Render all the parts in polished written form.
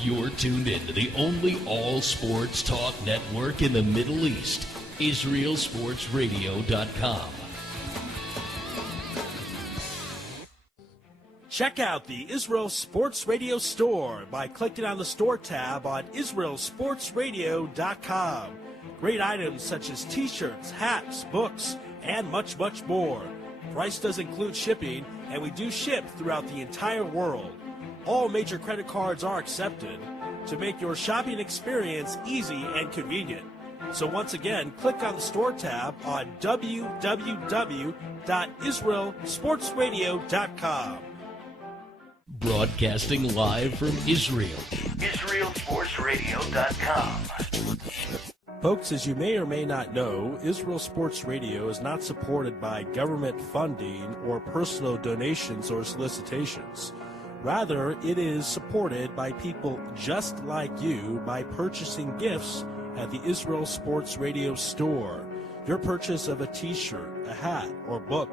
You're tuned in to the only all-sports talk network in the Middle East, IsraelSportsRadio.com. Check out the Israel Sports Radio store by clicking on the store tab on IsraelSportsRadio.com. Great items such as t-shirts, hats, books, and much, much more. Price does include shipping, and we do ship throughout the entire world. All major credit cards are accepted to make your shopping experience easy and convenient. So once again, click on the store tab on www.israelsportsradio.com. Broadcasting live from Israel, IsraelSportsRadio.com. Folks, as you may or may not know, Israel Sports Radio is not supported by government funding or personal donations or solicitations. Rather, it is supported by people just like you by purchasing gifts at the Israel Sports Radio store. Your purchase of a t-shirt, a hat, or book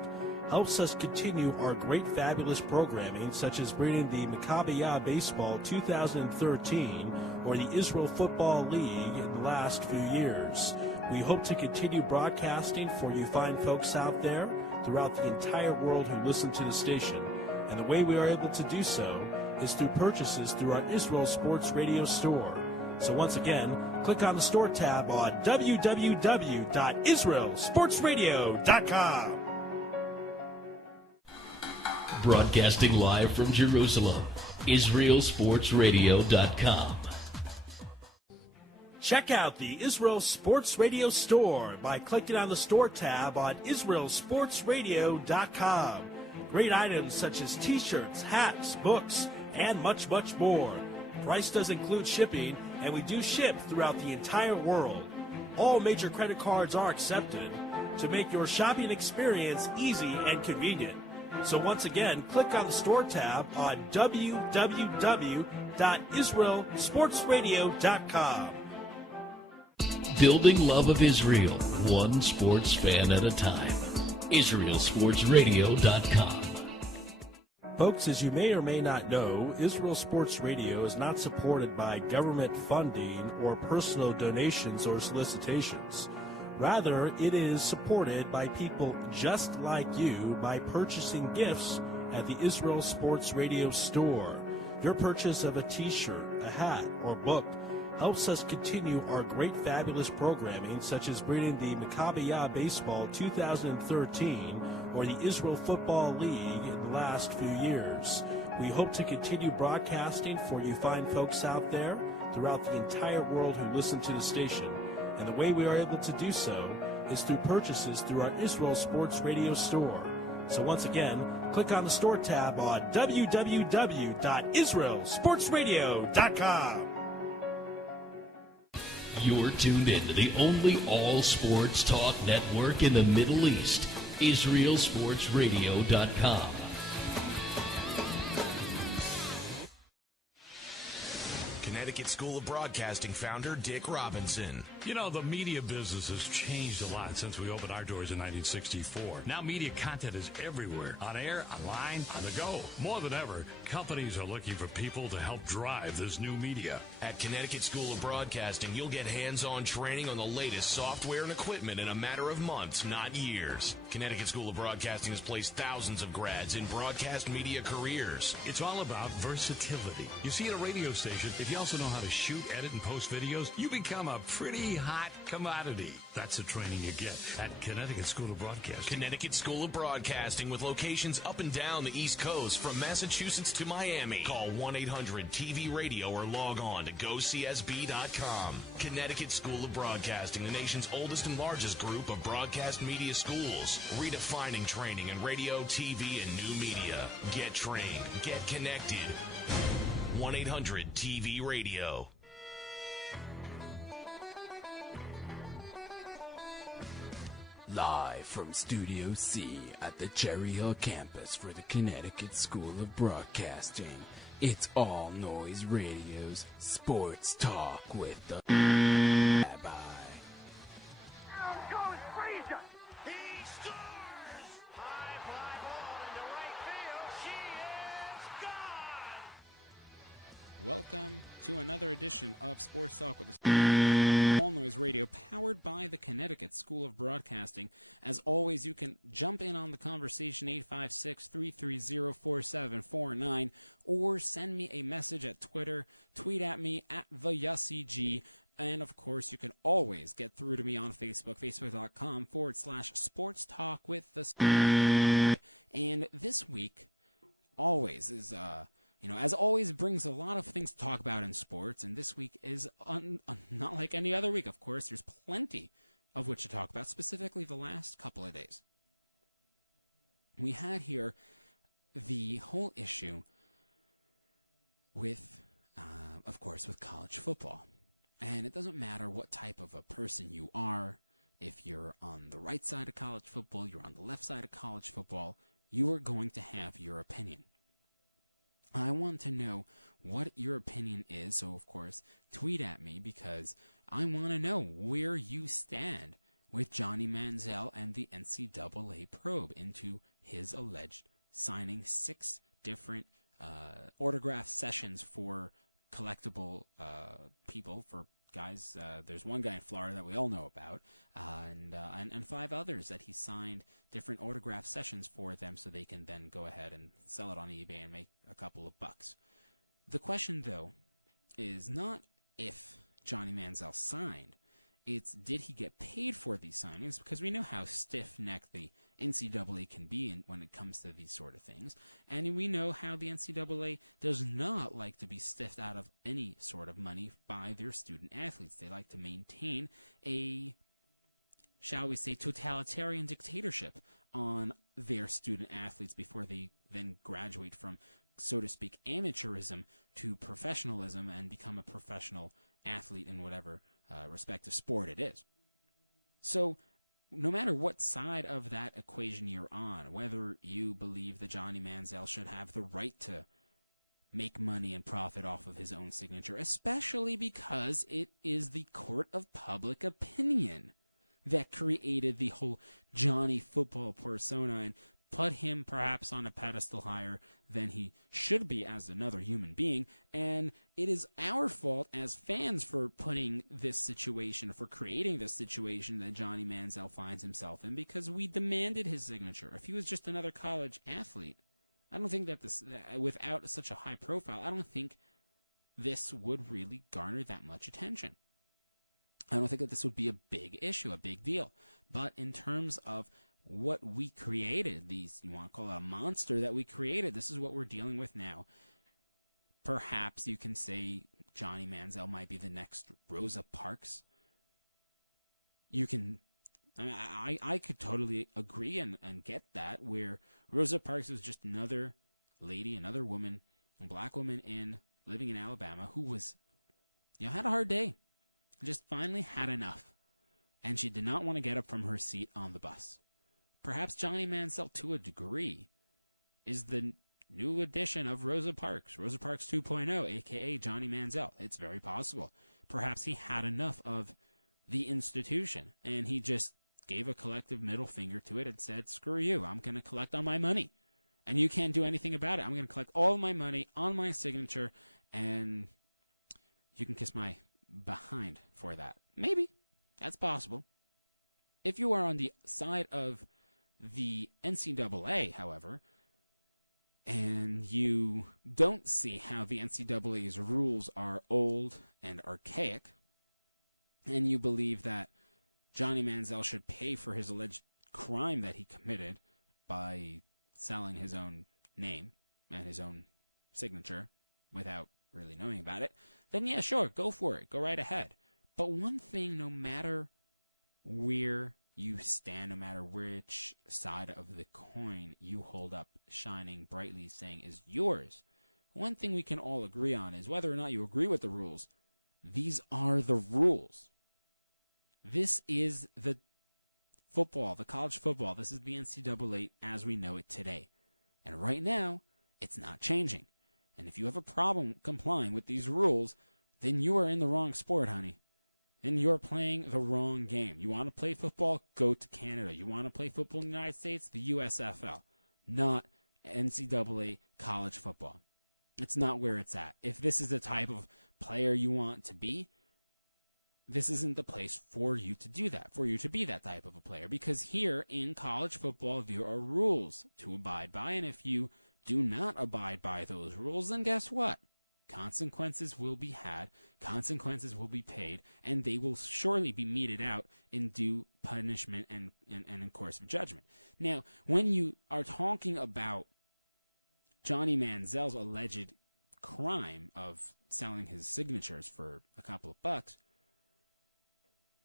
helps us continue our great fabulous programming, such as bringing the Maccabi Baseball 2013 or the Israel Football League in the last few years. We hope to continue broadcasting for you fine folks out there throughout the entire world who listen to the station. And the way we are able to do so is through purchases through our Israel Sports Radio store. So once again, click on the store tab on www.israelsportsradio.com. Broadcasting live from Jerusalem, IsraelSportsRadio.com. Check out the Israel Sports Radio store by clicking on the store tab on IsraelSportsRadio.com. Great items such as t-shirts, hats, books, and much, much more. Price does include shipping, and we do ship throughout the entire world. All major credit cards are accepted to make your shopping experience easy and convenient. So once again, click on the store tab on www.israelsportsradio.com. Building love of Israel, one sports fan at a time. IsraelSportsRadio.com. Folks, as you may or may not know, Israel Sports Radio is not supported by government funding or personal donations or solicitations. Rather, it is supported by people just like you by purchasing gifts at the Israel Sports Radio store. Your purchase of a t-shirt, a hat, or book helps us continue our great fabulous programming, such as bringing the Maccabi Baseball 2013 or the Israel Football League in the last few years. We hope to continue broadcasting for you fine folks out there throughout the entire world who listen to the station. And the way we are able to do so is through purchases through our Israel Sports Radio store. So once again, click on the store tab on www.israelsportsradio.com. You're tuned in to the only all-sports talk network in the Middle East, IsraelSportsRadio.com. Connecticut School of Broadcasting founder Dick Robinson. You know, the media business has changed a lot since we opened our doors in 1964. Now media content is everywhere, on air, online, on the go. More than ever, companies are looking for people to help drive this new media. At Connecticut School of Broadcasting, you'll get hands-on training on the latest software and equipment in a matter of months, not years. Connecticut School of Broadcasting has placed thousands of grads in broadcast media careers. It's all about versatility. You see, at a radio station, if you also know how to shoot, edit, and post videos, you become a pretty hot commodity. That's the training you get at Connecticut School of Broadcasting. Connecticut School of Broadcasting, with locations up and down the East Coast, from Massachusetts to Miami. Call 1-800-TV-RADIO or log on to GoCSB.com. Connecticut School of Broadcasting, the nation's oldest and largest group of broadcast media schools, redefining training in radio, TV, and new media. Get trained. Get connected. 1-800-TV-RADIO. Live from Studio C at the Cherry Hill campus for the Connecticut School of Broadcasting, it's All Noise Radio's Sports Talk with the Rabbi. Down goes Frazier. He scores. High fly ball into right field. She is Welcome to another edition of Sports Talk with the All Noise Radio, powered by the Connecticut School of Broadcasting. As always, you can jump in on the conversation, 856-330-4749, or send me a message at Twitter. Tweet at me at the Yossi G. And, of course, you can always get through to me on Facebook, facebook.com/sports talk with the. And this week always is, as always, brings a lot of things to talk about in sports. And this week is not like any other week, of course. There's plenty of which to talk about, specifically the last couple of days. We had here the whole issue with, of course, with college football. And it doesn't matter what type of a person you are. If you're on the right side of college football, you're on the left side of college football, you are going to have your opinion. I want to know what your opinion is, so of course, tweet at me because I want to know where you stand with Johnny Manziel and the NCAA probe into his alleged signing 6 different autograph sessions for collectible people, for guys. There's one guy in Florida that we all know about, and 5 others that he signed different autograph sessions for them so they can then go ahead and sell it on eBay and make a couple of bucks. The question, though, is not if Johnny Manziel signed. It's did he get paid for these signings, because we know how stiff-necked the NCAA can be when it comes to these sort of things. And we know how the NCAA does not like to be stiffed out of any sort of money by their student athletes. They like to maintain a, shall we say, totalitarian dictatorship on their student athletes before they then graduate from, so to speak, amateurism to professionalism and become a professional athlete in whatever respective sport it is. So no matter what side of that equation you're on, whether you believe that Johnny Manziel should have the right to make money and profit off of his own signature, especially because it is the court of public opinion that created the whole Johnny football persona and put him perhaps on a pedestal higher than he should be as another human being. And it is our fault as fans for putting this situation, for creating this situation that Johnny Manziel finds himself in, because we demanded his signature. If he was just another college athlete, I don't think that without such a high profile, I don't think this would really garner that much attention. I don't think that this would be a big issue, a big deal. But in terms of what we created, these, you want to call it a monster that we created, this is what we're dealing with now. Perhaps you can say Johnny Manziel might be the next Rosa Parks. You can, I could totally agree and get that, where Rosa Parks was just another lady, another woman, a black woman living in Alabama who was, had a hard day. Just finally had enough. And she did not want to get up from her seat on the bus. Perhaps Johnny Manziel, to a degree, is the new edition of Rosa Parks 2.0, a.k.a. Johnny Manziel. It's very possible. Perhaps he had enough of the institution, and he just gave a collective middle finger to it and said, screw you, I'm going to collect on my money, and you can't do anything about it. I'm going to collect all of my money on my signature, and you can kiss my behind for that. Maybe. That's possible. If you are on the side of the NCAA, however, and you don't see how the NCAA's rules are old and archaic, and you believe that Johnny Manziel should pay for his alleged crime that he committed by selling his own name and his own signature without really knowing about it, then yeah, sure, go for it. Go right ahead. But one thing, no matter where you stand, no matter which side of the coin you hold up shining brightly saying is yours, one thing we can all agree on is whether or not you agree with the rules, these are the rules. This is the football, the college football. This is the NCAA as we know it today. And right now, it's not changing. And if you have a problem complying with these rules, then you are in the wrong sport, honey. Then you're playing the wrong game. You want to play football? Go to Canada. You want to play football in the United States? The USFL. Not NCAA college football. It's not where it's at. If this is the type of player you want to be, this isn't the place for you to do that, for you to be that type of a player. Because here in college football, there are rules to abide by. And if you do not abide by those rules, then guess what? Consequences will be had, consequences will be paid, and they will surely be meted out in due punishment and in course of judgment. Now, when you are talking about Johnny Manziel's alleged crime of selling his signatures for a couple of bucks,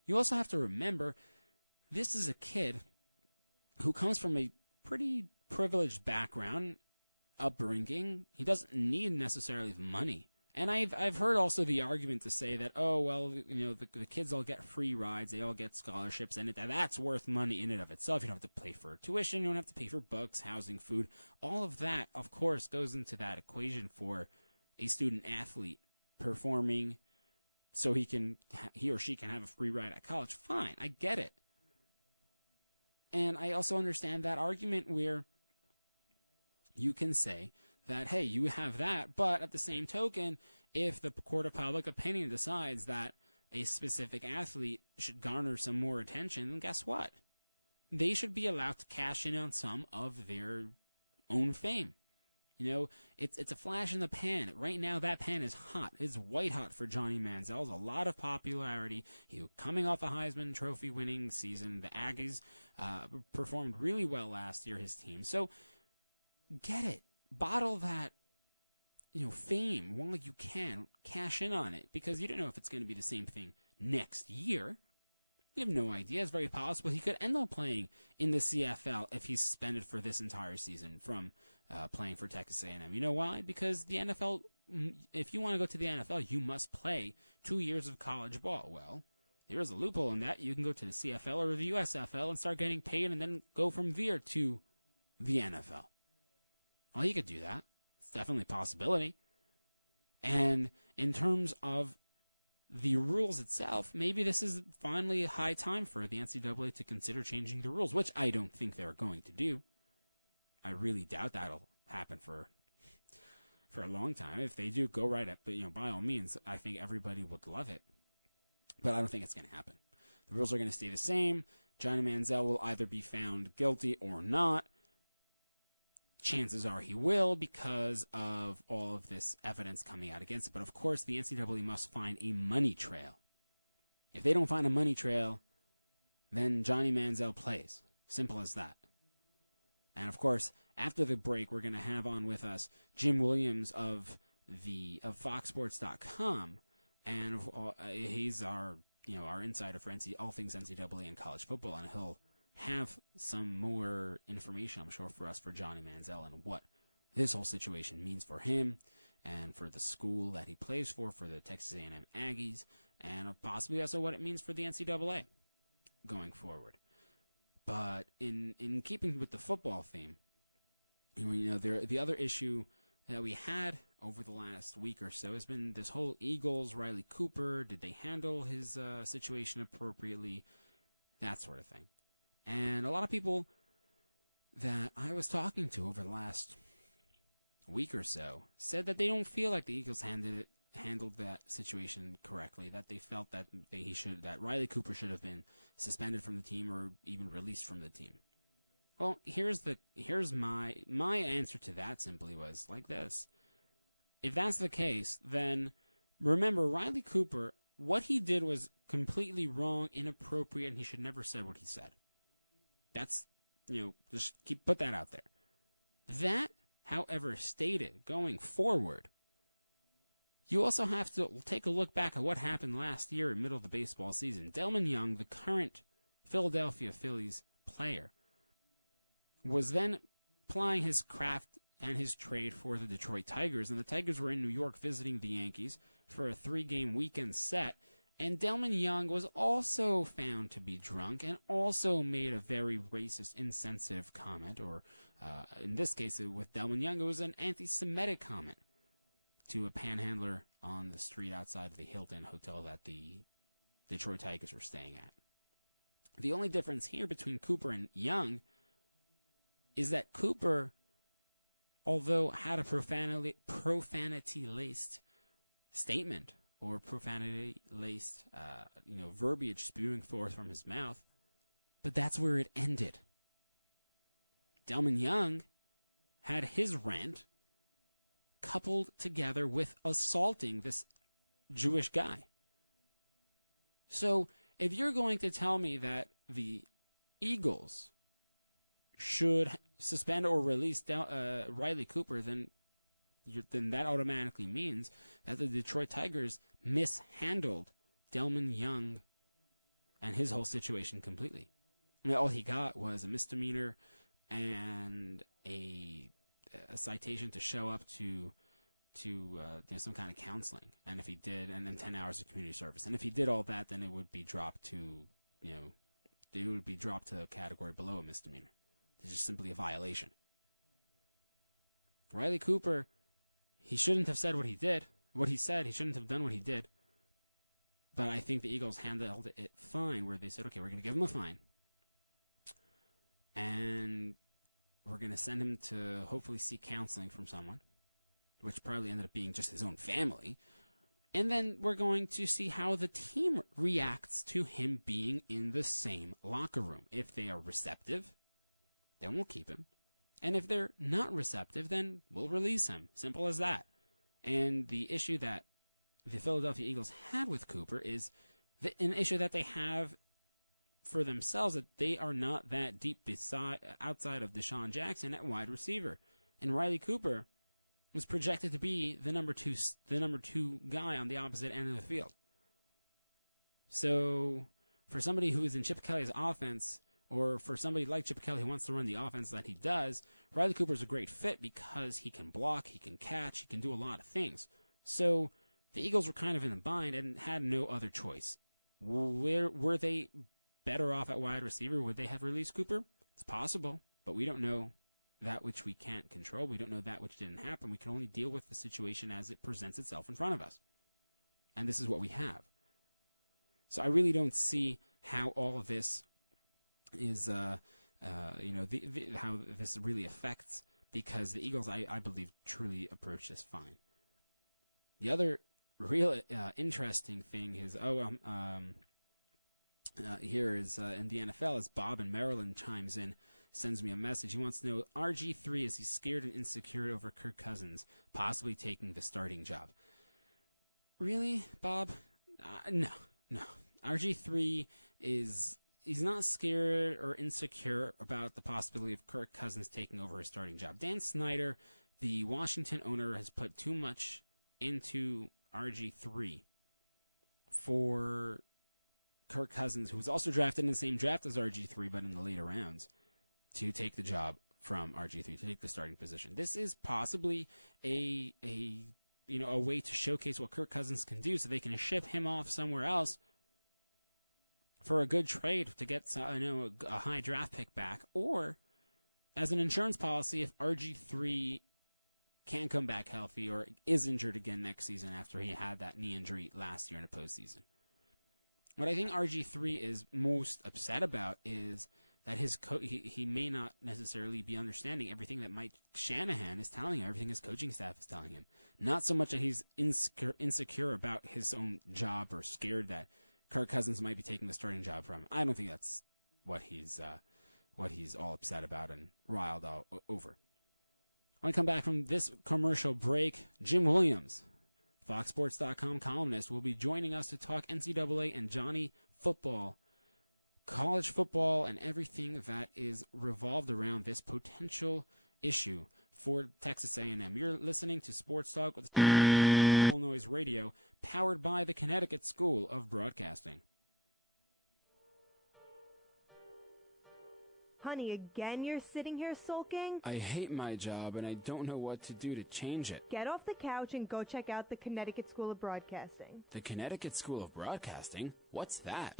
you also have to remember this is a kid who comes from a pretty privileged background, upbringing. He doesn't need necessarily money. And I've heard also the argument to say that, oh, well, the kids all get free rides, they all get scholarships, and that's worth money in and of itself. You don't have to pay for tuition, you don't have to pay for books, housing, food. All of that, of course, goes into that equation for a student athlete performing so he or she can have a free ride at college. Fine, I get it. And I also understand that argument where you can say that, hey, you have that, but at the same token, if the court of public opinion decides that a specific athlete should garner some more attention, then guess what? They should be allowed to cash in on some of their own fame. It's a flash in the pan. Right now, that pan is hot. It's white hot for Johnny Manziel. There's a lot of popularity. He was coming off a Heisman Trophy winning season. The Aggies performed really well last year, his team. So get it. Bottle that, fame while you can. Cash in on it, because you don't know if it's going to be the same thing next year. You have no idea. It's very possible he could end up playing in the CFL if he's suspended for this entire season from playing for Texas A&M. You know why? Because the NFL, if you want to go to the NFL, you must play 2 years of college ball. Well, there's a loophole in that. You can go to the CFL or the USFL and start getting paid and then go from there to the NFL. Well, he could do that. It's definitely a possibility. And in terms of the rules itself, maybe this is finally a high time for the NCAA to consider changing the rules, which I don't think they're going to do. I really doubt that'll happen for a long time. If they do, go right at, but by all means, I think everybody would love it. But I don't think it's going to happen. The rules are going to stay the same. Johnny Manziel will either be found guilty or not. Chances are he will, because of all of this evidence coming out against it. But of course, the NCAA must find a money trail. If they don't find a money trail, then Johnny Manziel plays. Simple as that. And of course, after the break, we're going to have on with us Jim Williams of FoxSports.com, and he's our insider for all things NCAA and college football, and he'll have some more information, I'm sure, for us for Johnny Manziel and what this whole situation means for him and for the school that he plays for the Texas A&M Aggies, and possibly also what it means for the NCAA going forward. But in keeping with the football theme, the other issue that we had over the last week or so has been this whole Eagles, Riley Cooper. Did they handle his situation appropriately? That sort of thing. And a lot of people that I was talking to over the last week or so said that they don't feel like the Eagles handled that situation correctly, that they felt that that Riley Cooper should have been suspended from the team or even released from the team. Well, here's my answer to that simply was like this. If that's the case, then remember, Riley Cooper, what he did was completely wrong, inappropriate, and he should never have said what he said. That's, just put that out there. That, however, stated, going forward, you also have to take a look back at what happened last year in the middle of the baseball season. Delman Young, the current Philadelphia Phillies player, was then plying his craft and his trade for the Detroit Tigers, and the Tigers were in New York visiting the Yankees for a 3-game weekend set, and Delman Young was also found to be drunk and also made a very racist, insensitive comment, or in this case with Delman Young, it was an anti-Semitic comment to a panhandler on the street outside of the Hilton Hotel that the Detroit Tigers were staying at. The only difference here between Cooper and Young is that Cooper although had a profanity-laced statement or profanity-laced, verbiage spewing forth from his mouth, but that's where it ended. Delman Young had his rant coupled together with assaulting this Jewish guy. So if you're going to tell me that the Eagles should suspend or release Riley Cooper, then that automatically means that the Detroit Tigers mishandled Delman Young and his whole situation completely. I mean, all he got was a misdemeanor and a citation to show up to some kind of counseling, and if he did, and then 10 hours of community service, and if he did all that, then it would be dropped to a category below a misdemeanor. It's just simply a violation. Riley Cooper, he shouldn't have said what he did. What he said, he shouldn't have done what he did. But I think the Eagles handled it fine, where they said, okay, we're going to give him a fine, and we're going to send him to hopefully seek counseling from someone, which probably ended up being just his own family. And then we're going to see how the team reacts to him being in the same locker room. If they are receptive, then we'll keep him. And if they're not receptive, then we'll release him. Simple as that. And the issue that the Philadelphia Eagles had with Cooper is an issue that they have for themselves, that they are not that deep outside of Deshaun Jackson at wide receiver. And Riley Cooper was projected to be the number two guy on the opposite end of the field. So for somebody who is in Chip Kelly's offense, or for somebody like Chip Kelly who wants to run the offense that he does, Riley Cooper is a great fit because he can block, he can catch, he can do a lot of things. So the Eagles were kind of in a bind and had no other choice. Were they better off at wide receiver? Would they have released Cooper? It's possible, but we don't know that which we can't control. We don't know that which didn't happen. We can only deal with the situation as it presents itself in front of us. And this is what we have. So I really don't see how all of this is, how this really affects, because the Eagles, I believe, truly approach this fine. The other real interesting thing is, here is in the NFL, as Bob in Maryland chimes in, sends me a message. He wants to know, RG3, is he scared and insecure over Kirk Cousins possibly taking the starting job? Really, Bob? No. RG3 he's not scared or insecure about the possibility of Kirk Cousins taking over his starting job. Dan Snyder, the Washington owner, has put too much into RG3 for Kirk Cousins, who was also drafted in the same draft as RG3, but in the later rounds, to take the job from RG3, to take the starting position. This is possibly a way to showcase what Kirk Cousins can do, so they can ship him off somewhere else for a good trade to get a high draft pick back, or as an insurance policy if RG3 can't come back healthy or is injured again next season after he had that knee injury last year in the postseason. What I think RG3 is most upset about is that he may not necessarily be understanding everything that Mike Shanahan is telling him, everything his coaching staff is telling him. Not so much that he's insecure about his own job or scared that Kirk Cousins might be taking the starting job from him. I don't think that's what he's all upset about and riled over. When I come back from this commercial break, Jim Williams, FoxSports.com columnist, will be joining us to talk NCAA and Johnny football, college football, and everything that is revolved around this potential issue for Texas A&M. You're listening to Sports Talk with All Noise Radio, powered by the Connecticut School of Broadcasting. Honey, again you're sitting here sulking? I hate my job, and I don't know what to do to change it. Get off the couch and go check out the Connecticut School of Broadcasting. The Connecticut School of Broadcasting? What's that?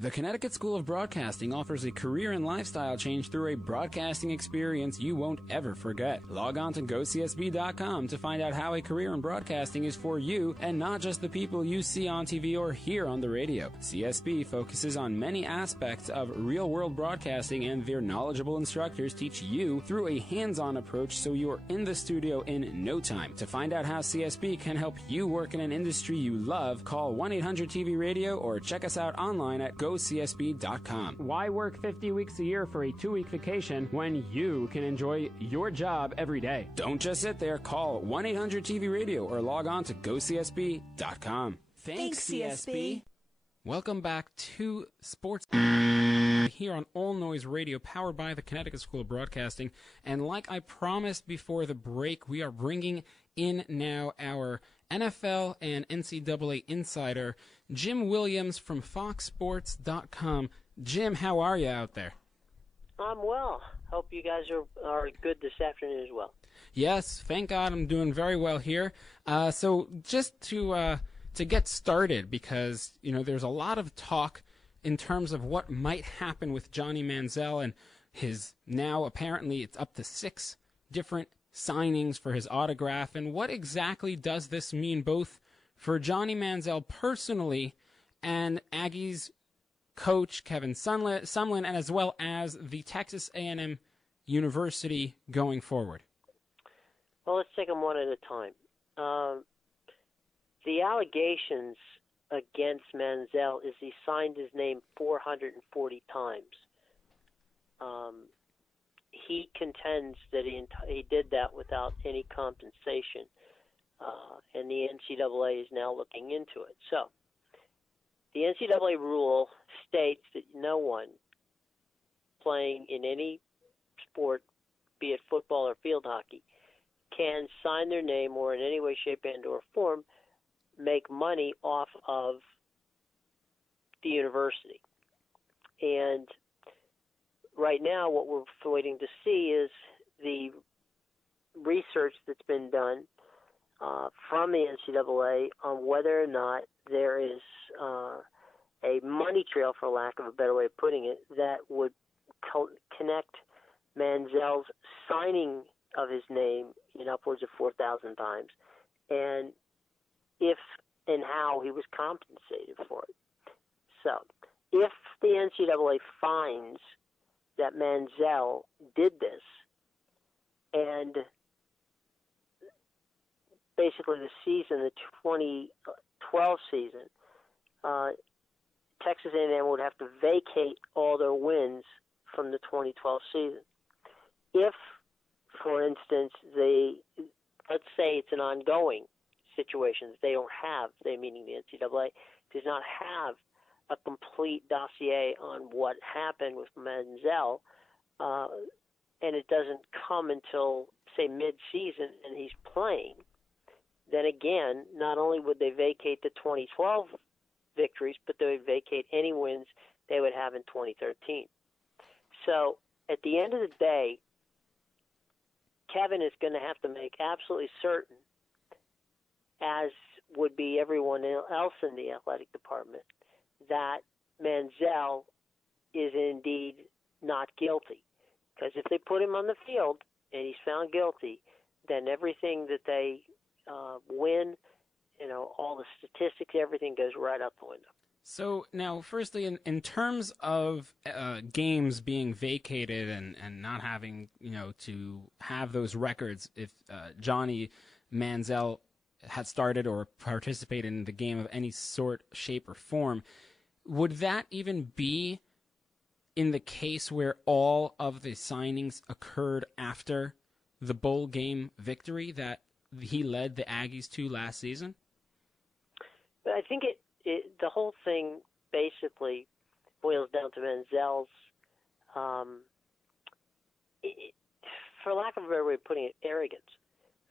The Connecticut School of Broadcasting offers a career and lifestyle change through a broadcasting experience you won't ever forget. Log on to GoCSB.com to find out how a career in broadcasting is for you and not just the people you see on TV or hear on the radio. CSB focuses on many aspects of real-world broadcasting, and their knowledgeable instructors teach you through a hands-on approach so you're in the studio in no time. To find out how CSB can help you work in an industry you love, call 1-800-TV-RADIO or check us out online at GoCSB.com. Why work 50 weeks a year for a 2-week vacation when you can enjoy your job every day? Don't just sit there. Call 1-800-TV-RADIO or log on to GoCSB.com. Thanks, CSB. Welcome back to Sports here on All Noise Radio, powered by the Connecticut School of Broadcasting. And like I promised before the break, we are bringing in now our NFL and NCAA insider, Jim Williams from FoxSports.com. Jim, how are you out there? I'm well. Hope you guys are good this afternoon as well. Yes, thank God I'm doing very well here. So just to get started, because there's a lot of talk in terms of what might happen with Johnny Manziel and his now apparently it's up to 6 different signings for his autograph. And what exactly does this mean both for Johnny Manziel personally and Aggies coach Kevin Sumlin, and as well as the Texas A&M University going forward? Well, let's take them one at a time. The allegations against Manziel is he signed his name 440 times. He contends that he did that without any compensation, and the NCAA is now looking into it. So the NCAA rule states that no one playing in any sport, be it football or field hockey, can sign their name or in any way, shape, and or form make money off of the university. And right now what we're waiting to see is the research that's been done from the NCAA on whether or not there is a money trail, for lack of a better way of putting it, that would connect Manziel's signing of his name in upwards of 4,000 times, and if and how he was compensated for it. So, if the NCAA finds that Manziel did this, and basically the season, the 2012 season, Texas A&M would have to vacate all their wins from the 2012 season. If, for instance, let's say it's an ongoing situation that they don't have, meaning the NCAA, does not have a complete dossier on what happened with Manziel, and it doesn't come until, say, mid-season and he's playing, then again, not only would they vacate the 2012 victories, but they would vacate any wins they would have in 2013. So at the end of the day, Kevin is going to have to make absolutely certain, as would be everyone else in the athletic department, that Manziel is indeed not guilty. Because if they put him on the field and he's found guilty, then everything that they win, all the statistics, everything goes right out the window. So now, firstly, in terms of games being vacated and not having, to have those records, if Johnny Manziel had started or participated in the game of any sort, shape, or form, would that even be in the case where all of the signings occurred after the bowl game victory that he led the Aggies to last season? I think the whole thing basically boils down to Manziel's, for lack of a better way of putting it, arrogance.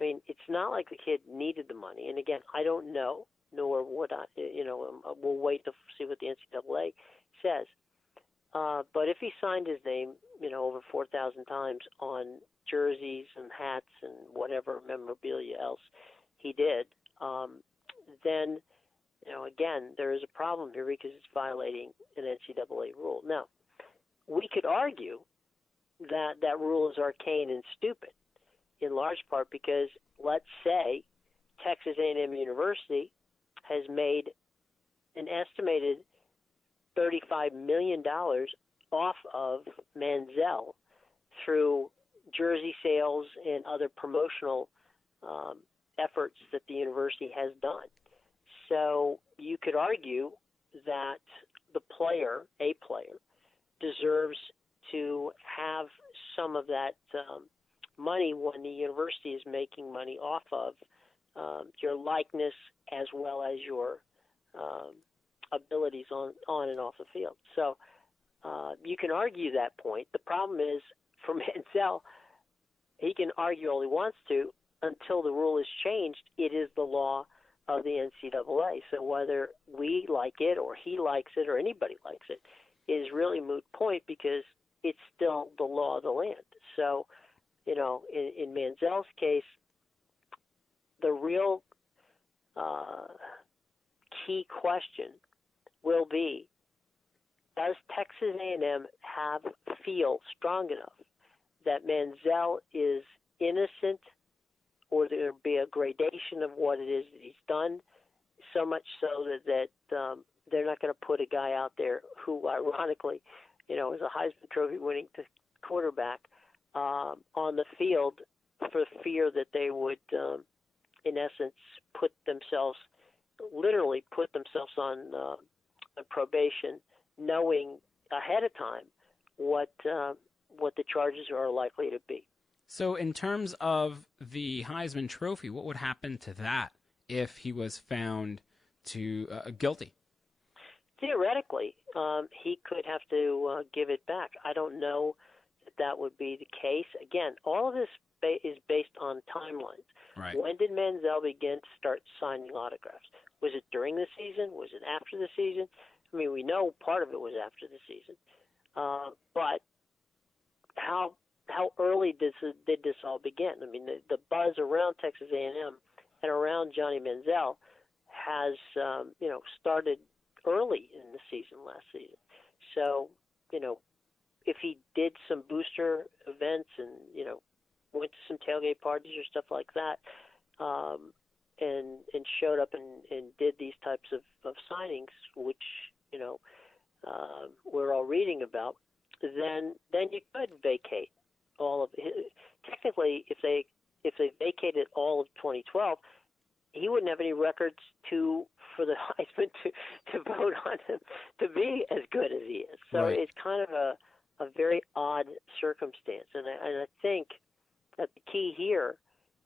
I mean, it's not like the kid needed the money. And again, I don't know, nor would I, we'll wait to see what the NCAA says. But if he signed his name, over 4,000 times on jerseys and hats and whatever memorabilia else he did, then again, there is a problem here because it's violating an NCAA rule. Now, we could argue that that rule is arcane and stupid, in large part because, let's say, Texas A&M University has made an estimated $35 million off of Manziel through jersey sales and other promotional efforts that the university has done. So you could argue that the player, a player, deserves to have some of that money when the university is making money off of your likeness as well as your abilities on and off the field. So you can argue that point. The problem is, for Manziel, he can argue all he wants to until the rule is changed. It is the law of the NCAA. So whether we like it or he likes it or anybody likes it is really a moot point because it's still the law of the land. So, in Manziel's case, the real key question will be, does Texas A&M feel strong enough that Manziel is innocent, or there be a gradation of what it is that he's done, so much so that they're not going to put a guy out there who, ironically, is a Heisman Trophy winning quarterback on the field for fear that they would, in essence, literally put themselves on probation, knowing ahead of time what the charges are likely to be. So in terms of the Heisman Trophy, what would happen to that if he was found guilty? Theoretically, he could have to give it back. I don't know that would be the case. Again, all of this is based on timelines. Right. When did Manziel begin to start signing autographs? Was it during the season? Was it after the season? I mean, we know part of it was after the season. But how early did this all begin? I mean, the buzz around Texas A&M and around Johnny Manziel has started early in the season last season. So, if he did some booster events and, went to some tailgate parties or stuff like that, and showed up and did these types of signings, which, we're all reading about, then you could vacate all of it. Technically, if they vacated all of 2012, he wouldn't have any records for the Heisman to vote on him to be as good as he is. So Right. It's kind of a very odd circumstance, and I think that the key here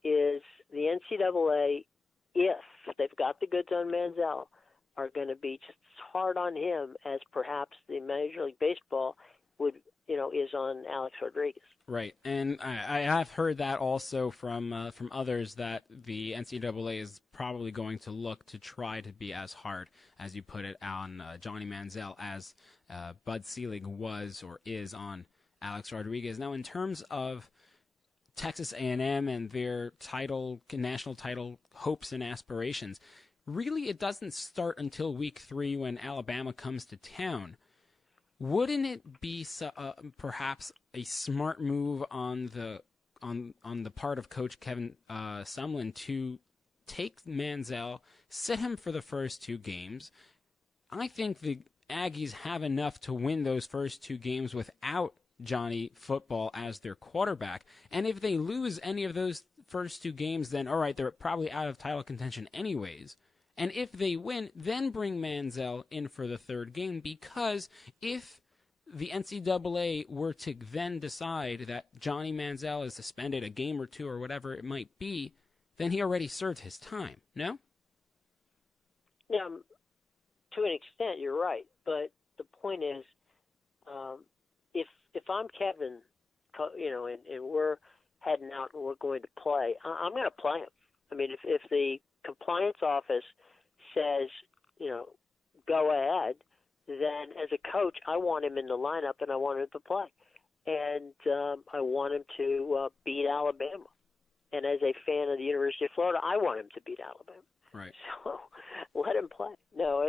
is the NCAA, if they've got the goods on Manziel, are going to be just as hard on him as perhaps the Major League Baseball is on Alex Rodriguez. Right, and I have heard that also from others, that the NCAA is probably going to look to try to be as hard, as you put it, on Johnny Manziel as Bud Selig was or is on Alex Rodriguez. Now, in terms of Texas A&M and their national title hopes and aspirations, really it doesn't start until week 3 when Alabama comes to town. Wouldn't it be perhaps a smart move on the part of Coach Kevin Sumlin to take Manziel, sit him for the first 2 games? I think the Aggies have enough to win those first 2 games without Johnny Football as their quarterback. And if they lose any of those first 2 games, then all right, they're probably out of title contention anyways. And if they win, then bring Manziel in for the 3rd game, because if the NCAA were to then decide that Johnny Manziel is suspended a game or 2 or whatever it might be, then he already served his time, no? Yeah, to an extent, you're right. But the point is, if I'm Kevin, and we're heading out and we're going to play, I'm going to play him. I mean, if the compliance office says, go ahead, then as a coach, I want him in the lineup and I want him to play. And I want him to beat Alabama. And as a fan of the University of Florida, I want him to beat Alabama. Right. So let him play. No,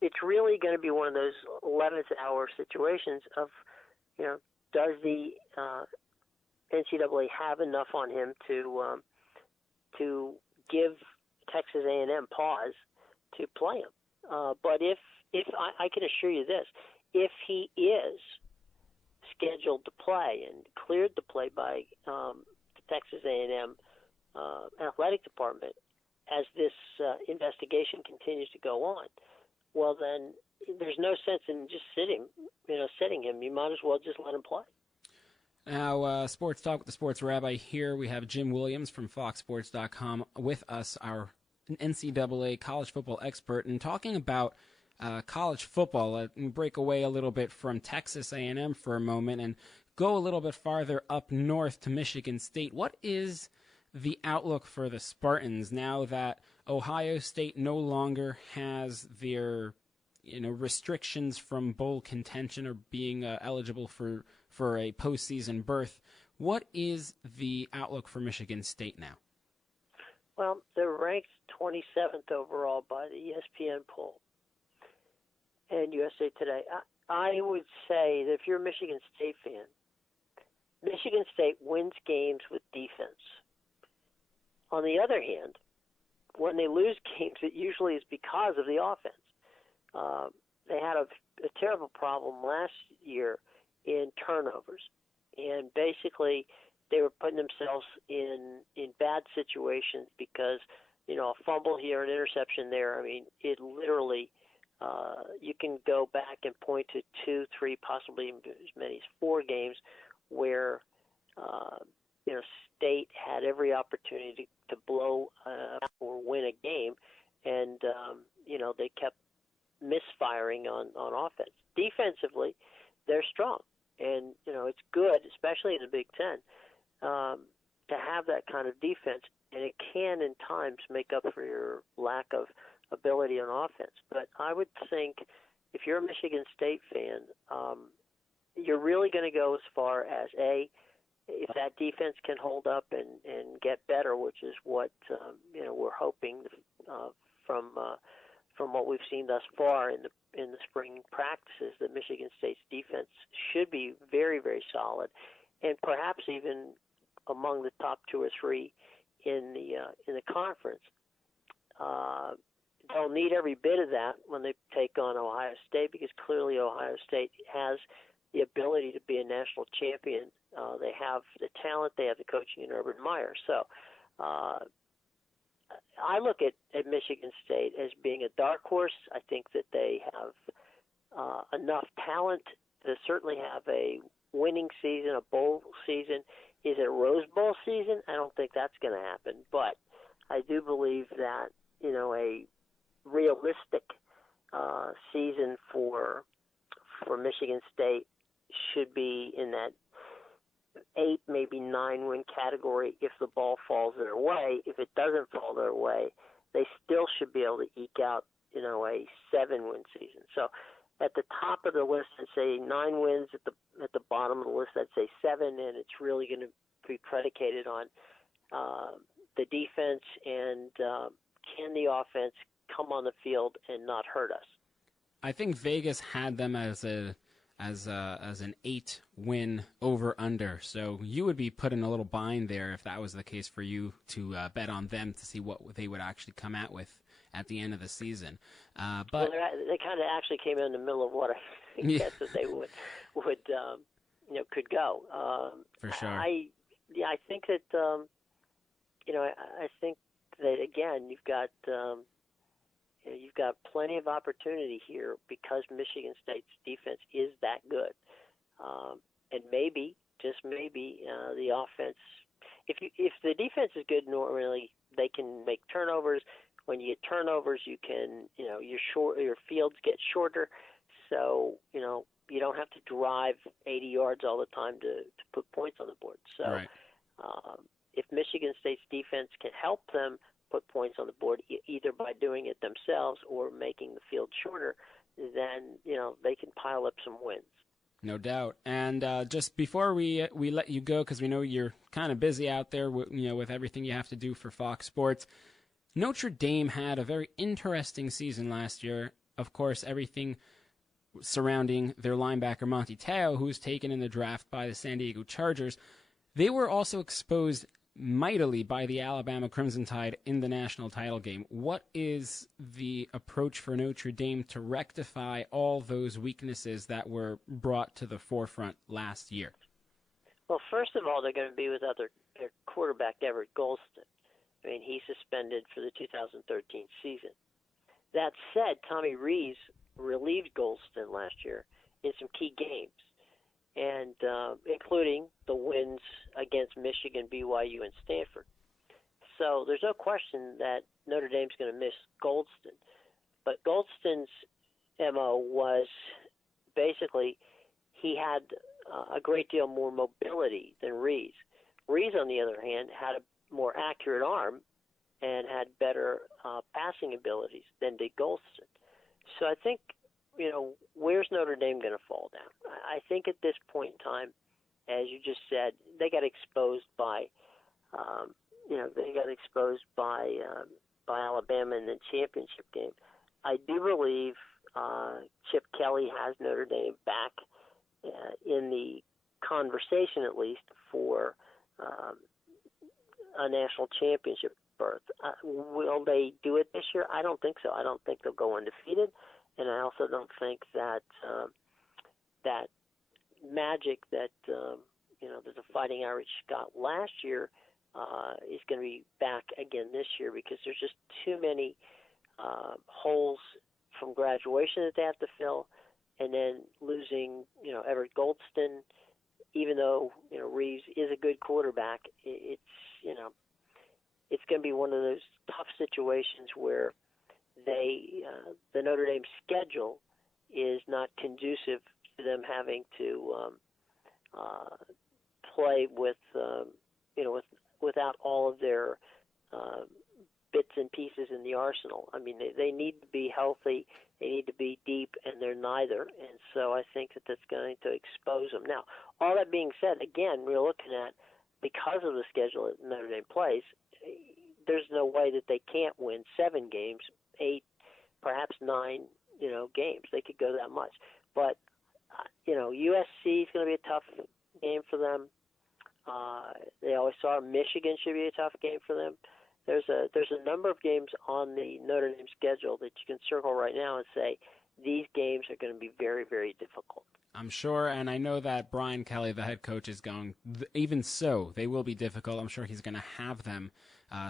it's really going to be one of those 11th hour situations of, does the NCAA have enough on him to give Texas A&M pause to play him? But if I can assure you this, if he is scheduled to play and cleared to play by the Texas A&M athletic department as this investigation continues to go on, well then there's no sense in just sitting him. You might as well just let him play. Now, Sports Talk with the Sports Rabbi here. We have Jim Williams from FoxSports.com with us, our NCAA college football expert, and talking about college football. Let me break away a little bit from Texas A&M for a moment and go a little bit farther up north to Michigan State. What is the outlook for the Spartans now that Ohio State no longer has their restrictions from bowl contention or being eligible for a postseason berth? What is the outlook for Michigan State now? Well, they're ranked 27th overall by the ESPN poll and USA Today. I would say that if you're a Michigan State fan, Michigan State wins games with defense. On the other hand, when they lose games, it usually is because of the offense. They had a terrible problem last year in turnovers, and basically they were putting themselves in bad situations because a fumble here, an interception there. I mean, it literally you can go back and point to 2, 3, possibly as many as 4 games where State had every opportunity to blow or win a game, and they kept misfiring on offense. Defensively, they're strong, and it's good, especially in the Big Ten, to have that kind of defense, and it can in times make up for your lack of ability on offense. But I would think if you're a Michigan State fan, you're really going to go as far as if that defense can hold up and get better, which is what we're hoping from what we've seen thus far in the spring practices, that Michigan State's defense should be very, very solid, and perhaps even among the top 2 or 3 in the conference. They'll need every bit of that when they take on Ohio State, because clearly Ohio State has the ability to be a national champion. They have the talent, they have the coaching in Urban Meyer. So I look at Michigan State as being a dark horse. I think that they have enough talent to certainly have a winning season, a bowl season. Is it a Rose Bowl season? I don't think that's going to happen. But I do believe that, a realistic season for Michigan State should be in that 8, maybe 9 win category if the ball falls their way. If it doesn't fall their way, they still should be able to eke out, a 7 win season. So at the top of the list, I'd say 9 wins. At the bottom of the list, I'd say 7, and it's really going to be predicated on the defense and can the offense come on the field and not hurt us. I think Vegas had them as an 8-win over/under. So you would be put in a little bind there if that was the case for you to bet on them to see what they would actually come out with at the end of the season. But they kind of actually came in the middle of what I guess that they would could go. For sure. I think that I think that again you've got plenty of opportunity here because Michigan State's defense is that good, and maybe, just maybe, the offense. If the defense is good, normally they can make turnovers. When you get turnovers, you can your fields get shorter, so you don't have to drive 80 yards all the time to put points on the board. So, right. If Michigan State's defense can help them put points on the board, either by doing it themselves or making the field shorter, then they can pile up some wins. No doubt. And just before we let you go, because we know you're kind of busy out there with everything you have to do for Fox Sports, Notre Dame had a very interesting season last year. Of course, everything surrounding their linebacker Monty Te'o, who was taken in the draft by the San Diego Chargers. They were also exposed mightily by the Alabama Crimson Tide in the national title game. What is the approach for Notre Dame to rectify all those weaknesses that were brought to the forefront last year? Well, first of all, they're going to be without their quarterback, Everett Golston. I mean, he's suspended for the 2013 season. That said, Tommy Rees relieved Golston last year in some key games, and including the wins against Michigan, BYU, and Stanford. So there's no question that Notre Dame's going to miss Golston. But Golston's MO was basically he had a great deal more mobility than Rees. Rees, on the other hand, had a more accurate arm and had better passing abilities than did Golston. So I think, where's Notre Dame going to fall down? I think at this point in time, as you just said, they got exposed by, Alabama in the championship game. I do believe Chip Kelly has Notre Dame back in the conversation, at least, for a national championship berth. Will they do it this year? I don't think so. I don't think they'll go undefeated, and I also don't think that that magic that the Fighting Irish got last year is going to be back again this year, because there's just too many holes from graduation that they have to fill, and then losing Everett Golston. Even though Reeves is a good quarterback, it's going to be one of those tough situations where the Notre Dame schedule is not conducive to them having to play without all of their bits and pieces in the arsenal. I mean, they need to be healthy, they need to be deep, and they're neither. And so I think that that's going to expose them. Now, all that being said, again, we're looking at, because of the schedule that Notre Dame plays, there's no way that they can't win 7 games, 8, perhaps 9, games. They could go that much. But, USC is going to be a tough game for them. They always saw Michigan should be a tough game for them. There's a number of games on the Notre Dame schedule that you can circle right now and say these games are going to be very, very difficult. I'm sure, and I know that Brian Kelly, the head coach, is going, even so, they will be difficult. I'm sure he's going to have them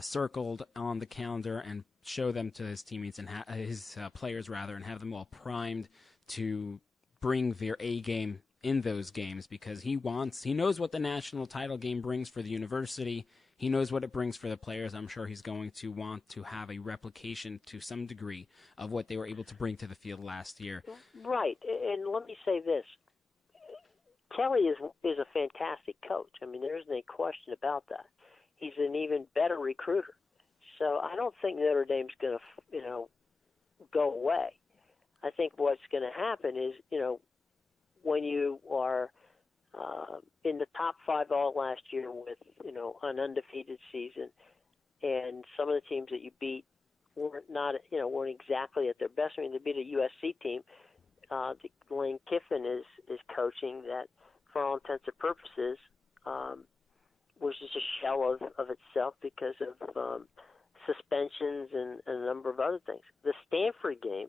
circled on the calendar and show them to his teammates and his players, rather, and have them all primed to bring their A game in those games, because he knows what the national title game brings for the university. He knows what it brings for the players. I'm sure he's going to want to have a replication to some degree of what they were able to bring to the field last year. Right, and let me say this. Kelly is a fantastic coach. I mean, there isn't any question about that. He's an even better recruiter. So I don't think Notre Dame's going to, go away. I think what's going to happen is, when you are in the top 5 all last year with, an undefeated season, and some of the teams that you beat weren't exactly at their best. I mean, they beat a USC team. Lane Kiffin is coaching that, for all intents and purposes, was just a shell of itself because of suspensions and a number of other things. The Stanford game,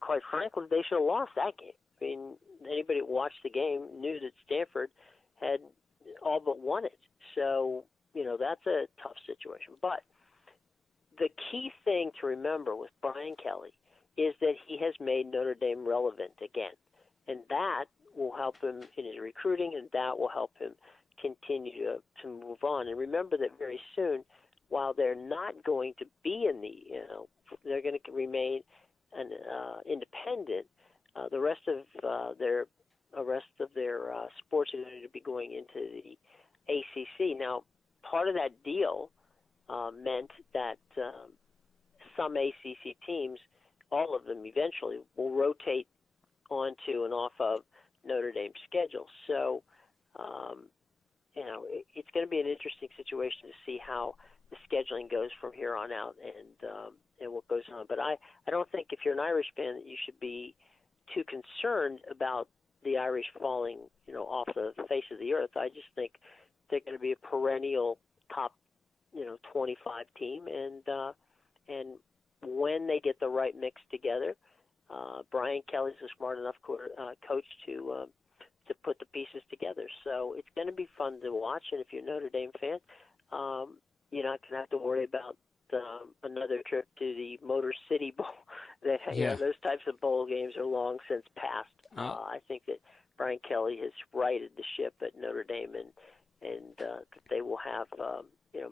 quite frankly, they should have lost that game. I mean, anybody that watched the game knew that Stanford had all but won it. So, that's a tough situation. But the key thing to remember with Brian Kelly is that he has made Notre Dame relevant again. And that will help him in his recruiting, and that will help him continue to move on. And remember that very soon, while they're not going to be in the, they're going to remain independent, the rest of their sports are going to be going into the ACC. Now, part of that deal meant that some ACC teams, all of them eventually, will rotate onto and off of Notre Dame's schedule. So, it's going to be an interesting situation to see how the scheduling goes from here on out, and what goes on. But I don't think if you're an Irish fan that you should be too concerned about the Irish falling, off the face of the earth. I just think they're going to be a perennial top, 25 team, and when they get the right mix together, Brian Kelly's a smart enough coach to put the pieces together. So it's going to be fun to watch, and if you're a Notre Dame fan, you're not going to have to worry about another trip to the Motor City Bowl. Those types of bowl games are long since past. I think that Brian Kelly has righted the ship at Notre Dame, and that they will have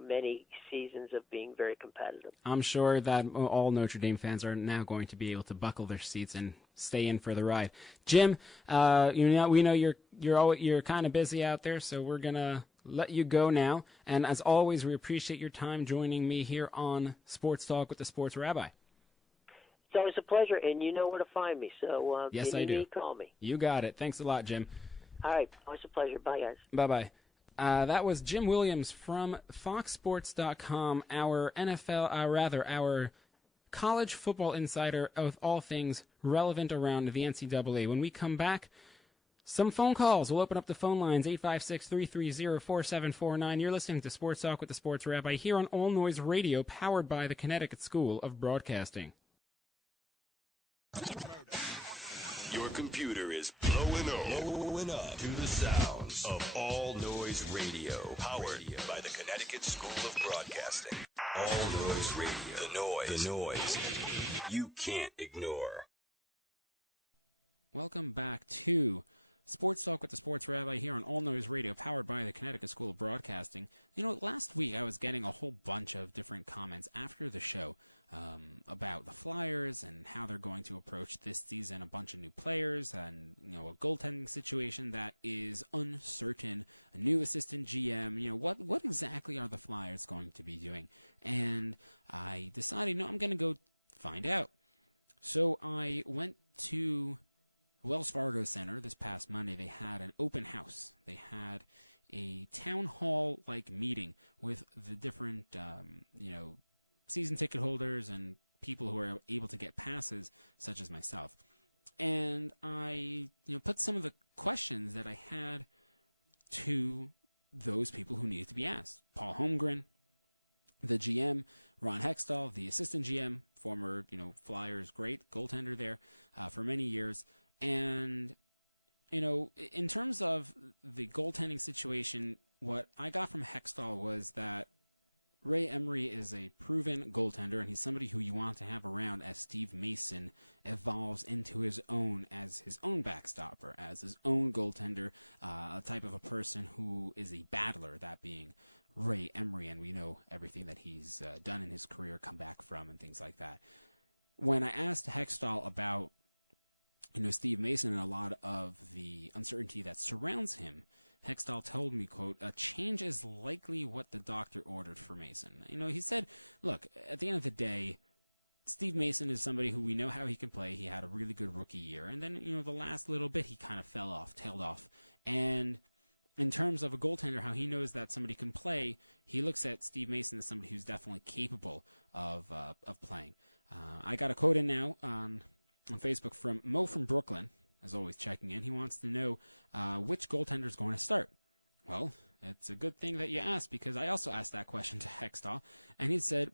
many seasons of being very competitive. I'm sure that all Notre Dame fans are now going to be able to buckle their seats and stay in for the ride. Jim, we know you're kind of busy out there, so we're gonna let you go now. And as always, we appreciate your time joining me here on Sports Talk with the Sports Rabbi. It's always a pleasure, and you know where to find me. So yes, I do. Call me. You got it. Thanks a lot, Jim. All right, always a pleasure. Bye, guys. Bye-bye. That was Jim Williams from FoxSports.com, our our college football insider of all things relevant around the NCAA. When we come back, some phone calls. We'll open up the phone lines, 856-330-4749. You're listening to Sports Talk with the Sports Rabbi here on All Noise Radio, powered by the Connecticut School of Broadcasting. Your computer is blowing up to the sounds of All Noise Radio, powered by the Connecticut School of Broadcasting. All Noise Radio, the noise you can't ignore. Welcome back to Sports Talk with the Sports Rabbi here on All Noise Radio, powered by the Connecticut School of Broadcasting. Last week I was getting a whole bunch of different comments after the show about the Flyers and how they're going to approach this season, a bunch of new players and, a goaltending situation that is uncertain, a new assistant GM, what exactly are the Flyers going to be doing? And I decided, I'm going to go find out. So I went to Wells Fargo Center this past Monday. They had an open house. They had a town hall-like meeting with the different, season ticket holders and people who are able to get passes, such as myself. And I, put some of the questions that I had to those people who needed to be asked. Paul Holmgren, the GM, Ron Hextall, the assistant GM, former, Flyers great goaltender there for many years. And, in terms of the goaltending situation, what I got from Hextall was that Ray Emery is a proven goaltender, and he's somebody who you want to have around as Steve Mason evolves into his own as his own backstopper, as his own goaltender, a type of a person who is a battler, that being Ray Emery, and we know everything that he's done in his career, come back from, and things like that. When I asked Hextall about Steve Mason and a lot of the uncertainty that surrounds him, Hextall told me, quote, "A change is likely what the doctor ordered for Mason." He said, look, at the end of the day, Steve Mason is somebody who we know how he can play. He had a really good rookie year. And then, the last little bit, he kind of tailed off. And in terms of a goaltender, how he knows that somebody can play, he looks at Steve Mason as somebody who's definitely capable of playing. I got a quote in now on Facebook from Mo from Brooklyn, as always, checking in. He wants to know which goaltender is going to start. Well, it's a good thing that you asked, because I also asked that question to Hextall, and he said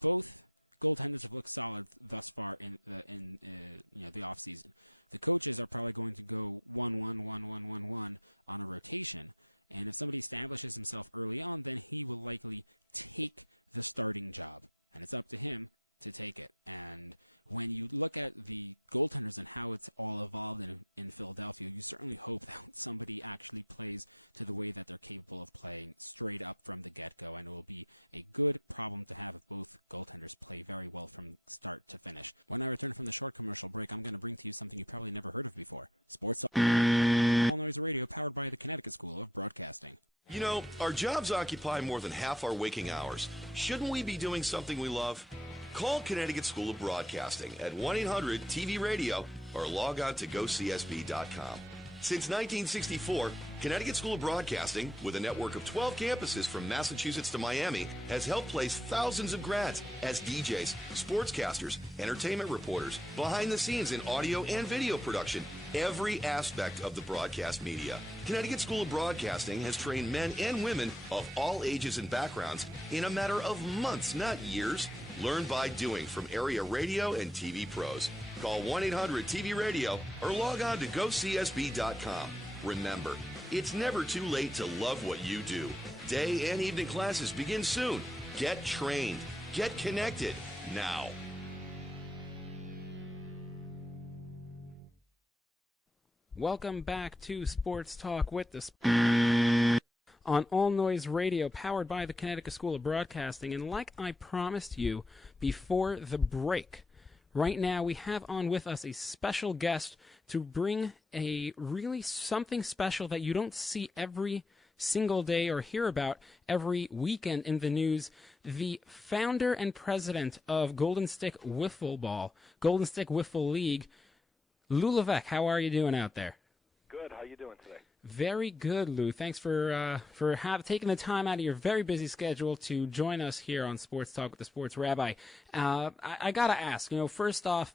both goaltenders have looked solid thus far in the off season. The coaches are probably going to go 1-1-1-1-1-1 on a rotation, and if somebody establishes himself early on, then he will likely take the starting job, and it's up to him to take it. And when you look at the goaltenders and how it's all evolved in Philadelphia, you certainly hope that somebody actually plays to the way that they're capable of playing straight up from the get-go, and it will be a good problem to have if both goaltenders play very well from start to finish. When I return from the short commercial break, I'm going to bring to you something you probably never heard of before. Sports All Noise Radio, powered by the Connecticut School of Broadcasting. Our jobs occupy more than half our waking hours. Shouldn't we be doing something we love? Call Connecticut School of Broadcasting at 1-800-TV-RADIO or log on to GoCSB.com. Since 1964, Connecticut School of Broadcasting, with a network of 12 campuses from Massachusetts to Miami, has helped place thousands of grads as DJs, sportscasters, entertainment reporters, behind the scenes in audio and video production, every aspect of the broadcast media. Connecticut School of Broadcasting has trained men and women of all ages and backgrounds in a matter of months, not years. Learn by doing from area radio and TV pros. Call 1-800-TV-RADIO or log on to GoCSB.com. Remember, it's never too late to love what you do. Day and evening classes begin soon. Get trained. Get connected now. Welcome back to Sports Talk with the on All Noise Radio, powered by the Connecticut School of Broadcasting. And like I promised you before the break, right now we have on with us a special guest to bring a really something special that you don't see every single day or hear about every weekend in the news. The founder and president of Golden Stick Wiffle League, Lou Levesque. How are you doing out there? Good. How you doing today? Very good, Lou. Thanks for taking the time out of your very busy schedule to join us here on Sports Talk with the Sports Rabbi. I gotta ask, first off,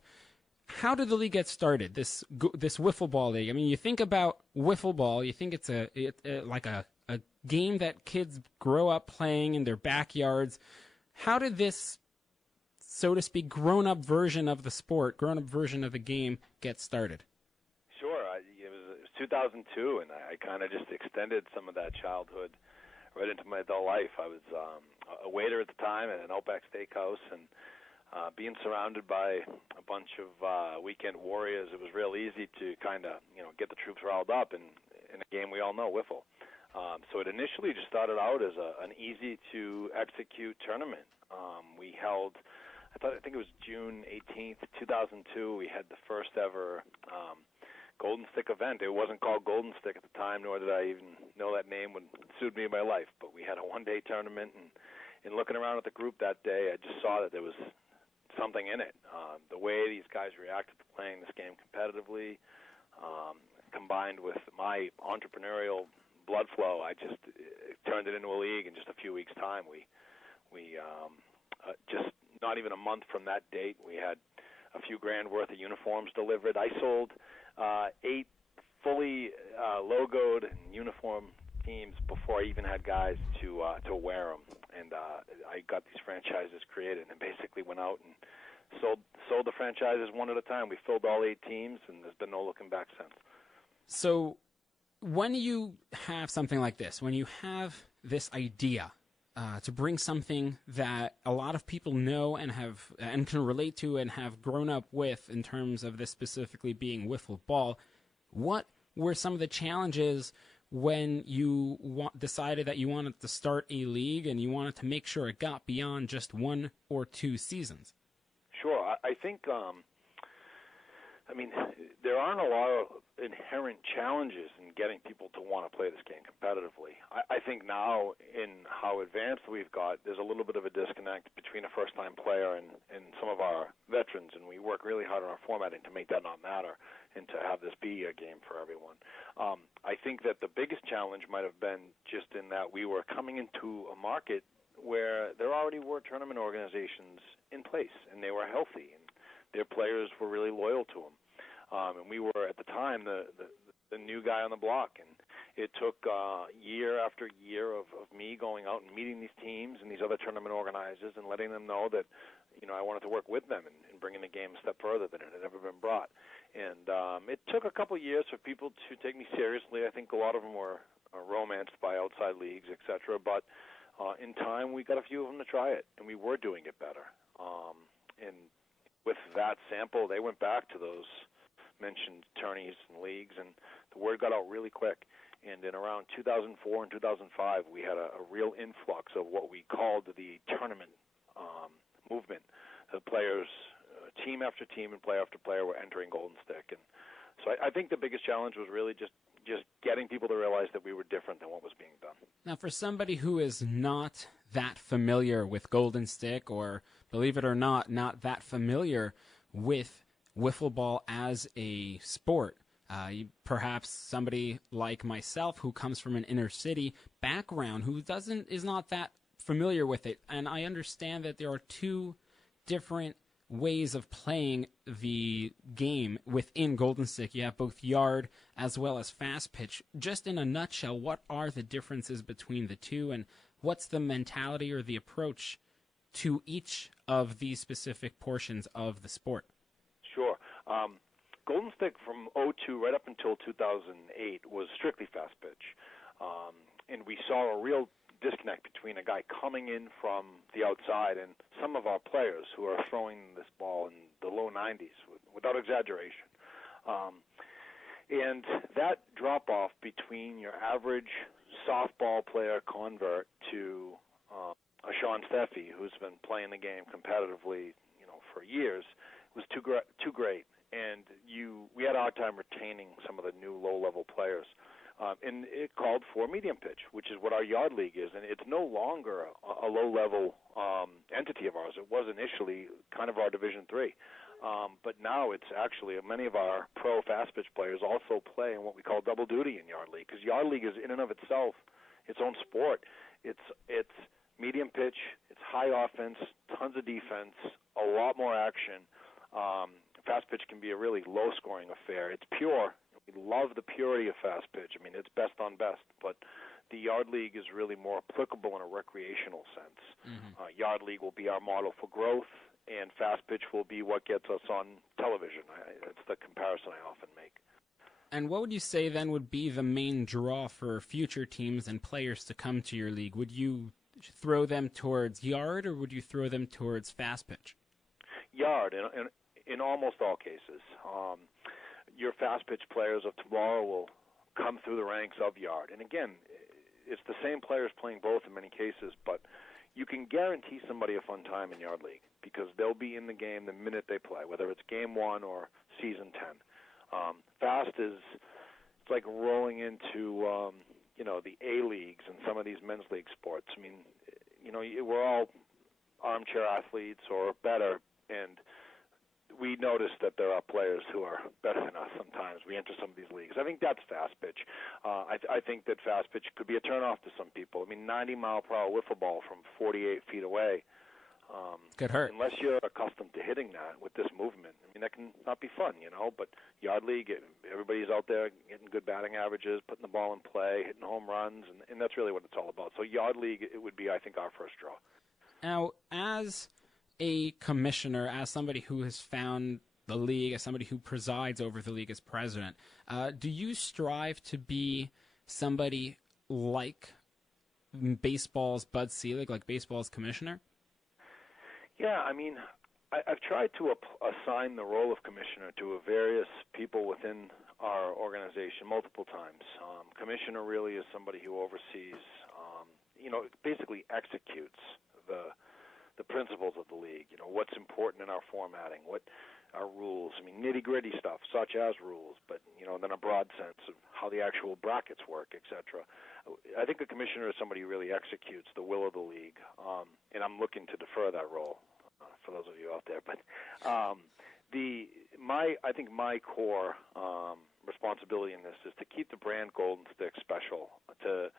how did the league get started? This wiffle ball league. I mean, you think about wiffle ball, you think it's like a game that kids grow up playing in their backyards. How did this, so to speak, grown-up version of the sport, grown-up version of the game get started? Sure. It was 2002, and I kind of just extended some of that childhood right into my adult life. I was a waiter at the time at an Outback Steakhouse, and being surrounded by a bunch of weekend warriors, it was real easy to kind of get the troops riled up in a game we all know, wiffle. So it initially just started out as an easy-to-execute tournament. We held, I think it was June 18th, 2002, we had the first ever Golden Stick event. It wasn't called Golden Stick at the time, nor did I even know that name would suit me in my life. But we had a one-day tournament, and in looking around at the group that day, I just saw that there was something in it. The way these guys reacted to playing this game competitively, combined with my entrepreneurial blood flow, it turned it into a league in just a few weeks' time. We just not even a month from that date, we had a few grand worth of uniforms delivered. I sold 8 fully logoed and uniform teams before I even had guys to wear them, and I got these franchises created and basically went out and sold the franchises one at a time. We filled all 8 teams, and there's been no looking back since. So when you have something like this, when you have this idea to bring something that a lot of people know and can relate to and have grown up with in terms of this specifically being wiffle ball, what were some of the challenges when you decided that you wanted to start a league and you wanted to make sure it got beyond just 1 or 2 seasons? Sure. I think, there aren't a lot of inherent challenges in getting people to want to play this game competitively. I think now, in how advanced we've got, there's a little bit of a disconnect between a first-time player and some of our veterans, and we work really hard on our formatting to make that not matter and to have this be a game for everyone. I think that the biggest challenge might have been just in that we were coming into a market where there already were tournament organizations in place, and they were healthy, and their players were really loyal to them. And we were, at the time, the new guy on the block, and it took year after year of me going out and meeting these teams and these other tournament organizers and letting them know that, I wanted to work with them and bringing the game a step further than it had ever been brought. And it took a couple of years for people to take me seriously. I think a lot of them were romanced by outside leagues, etc. But in time, we got a few of them to try it, and we were doing it better. And with that sample, they went back to those mentioned tourneys and leagues, and the word got out really quick. And in around 2004 and 2005, we had a real influx of what we called the tournament movement. The players, team after team and player after player, were entering Golden Stick. And so I think the biggest challenge was really just getting people to realize that we were different than what was being done. Now, for somebody who is not that familiar with Golden Stick, or, believe it or not that familiar with wiffle ball as a sport, Perhaps somebody like myself who comes from an inner city background who is not that familiar with it. And I understand that there are two different ways of playing the game within Golden Stick. You have both yard as well as fast pitch. Just in a nutshell, what are the differences between the two, and what's the mentality or the approach to each of these specific portions of the sport? Sure. Golden Stick from 2002 right up until 2008 was strictly fast pitch. And we saw a real disconnect between a guy coming in from the outside and some of our players who are throwing this ball in the low 90s, without exaggeration. And that drop-off between your average softball player convert to a Sean Steffi, who's been playing the game competitively, for years, was too great. And we had a hard time retaining some of the new low-level players. And it called for medium pitch, which is what our yard league is. And it's no longer a low-level entity of ours. It was initially kind of our Division III. But now it's actually, many of our pro fast pitch players also play in what we call double duty in yard league, because yard league is in and of itself its own sport. It's medium pitch, it's high offense, tons of defense, a lot more action. Fast pitch can be a really low-scoring affair. It's pure. We love the purity of fast pitch. I mean, it's best on best, but the yard league is really more applicable in a recreational sense. Mm-hmm. Yard league will be our model for growth, and fast pitch will be what gets us on television. That's the comparison I often make. And what would you say then would be the main draw for future teams and players to come to your league? Would you throw them towards yard, or would you throw them towards fast pitch? Yard, in almost all cases. Your fast pitch players of tomorrow will come through the ranks of yard. And again, it's the same players playing both in many cases, but you can guarantee somebody a fun time in yard league because they'll be in the game the minute they play, whether it's game 1 or season 10. Fast it's like rolling into the A leagues and some of these men's league sports. I mean, we're all armchair athletes or better, and we notice that there are players who are better than us sometimes. We enter some of these leagues. I think that's fast pitch. I think that fast pitch could be a turnoff to some people. I mean, 90-mile-per-hour wiffle ball from 48 feet away. Could hurt. Unless you're accustomed to hitting that with this movement. I mean, that can not be fun, But yard league, everybody's out there getting good batting averages, putting the ball in play, hitting home runs, and that's really what it's all about. So yard league, it would be, I think, our first draw. Now, as a commissioner, as somebody who has found the league, as somebody who presides over the league as president, do you strive to be somebody like baseball's Bud Selig, like baseball's commissioner? Yeah, I mean, I've tried to assign the role of commissioner to various people within our organization multiple times. Commissioner really is somebody who oversees, basically executes the principles of the league, what's important in our formatting, what our rules, nitty-gritty stuff, such as rules, but, then a broad sense of how the actual brackets work, etc. I think a commissioner is somebody who really executes the will of the league, and I'm looking to defer that role for those of you out there. But I think my core responsibility in this is to keep the brand Golden Stick special, to